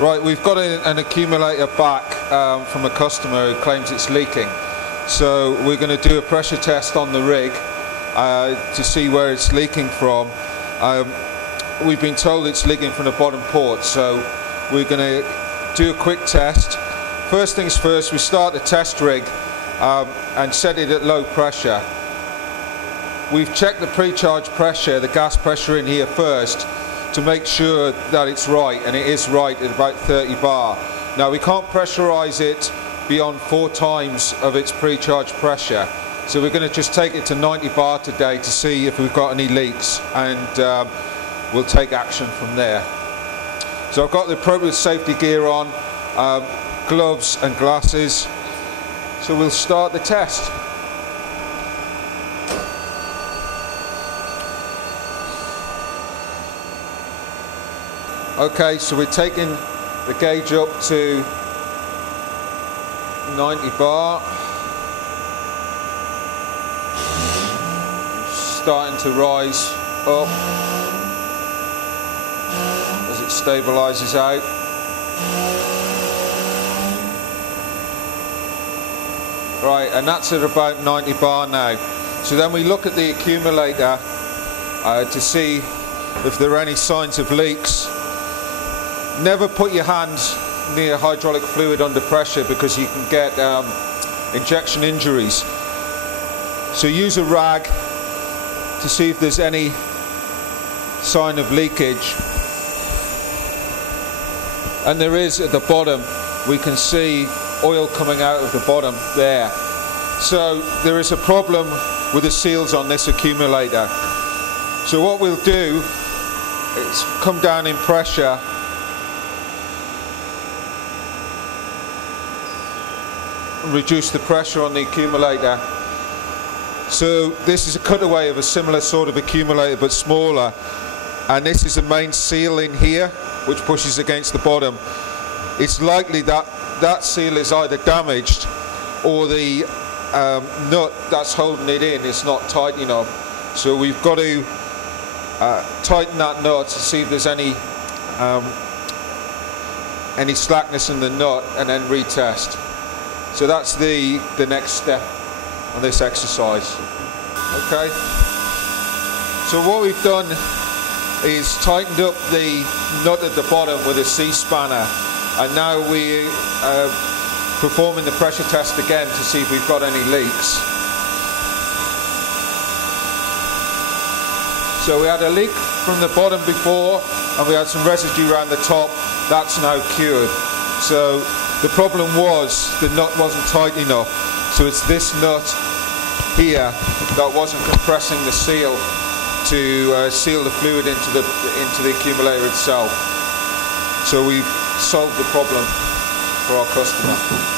Right, we've got an accumulator back from a customer who claims it's leaking. So we're going to do a pressure test on the rig to see where it's leaking from. We've been told it's leaking from the bottom port, so we're going to do a quick test. First things first, we start the test rig and set it at low pressure. We've checked the pre-charge pressure, the gas pressure in here first, to make sure that it's right, and it is right at about 30 bar. Now we can't pressurize it beyond 4 times of its pre-charge pressure, so we're going to just take it to 90 bar today to see if we've got any leaks, and we'll take action from there. So I've got the appropriate safety gear on, gloves and glasses, so we'll start the test. Okay, so we're taking the gauge up to 90 bar. Starting to rise up as it stabilizes out. Right, and that's at about 90 bar now. So then we look at the accumulator to see if there are any signs of leaks. Never put your hands near hydraulic fluid under pressure because you can get injection injuries. So use a rag to see if there's any sign of leakage. And there is at the bottom. We can see oil coming out of the bottom there. So there is a problem with the seals on this accumulator. So what we'll do is come down in pressure and reduce the pressure on the accumulator. So this is a cutaway of a similar sort of accumulator but smaller, and this is the main seal in here which pushes against the bottom. It's likely that that seal is either damaged or the nut that's holding it in is not tight enough. So we've got to tighten that nut to see if there's any slackness in the nut, and then retest. So that's the next step on this exercise. Okay. So what we've done is tightened up the nut at the bottom with a C-spanner, and now we are performing the pressure test again to see if we've got any leaks. So we had a leak from the bottom before, and we had some residue around the top. That's now cured. So the problem was the nut wasn't tight enough. So it's this nut here that wasn't compressing the seal to seal the fluid into the accumulator itself. So we've solved the problem for our customer.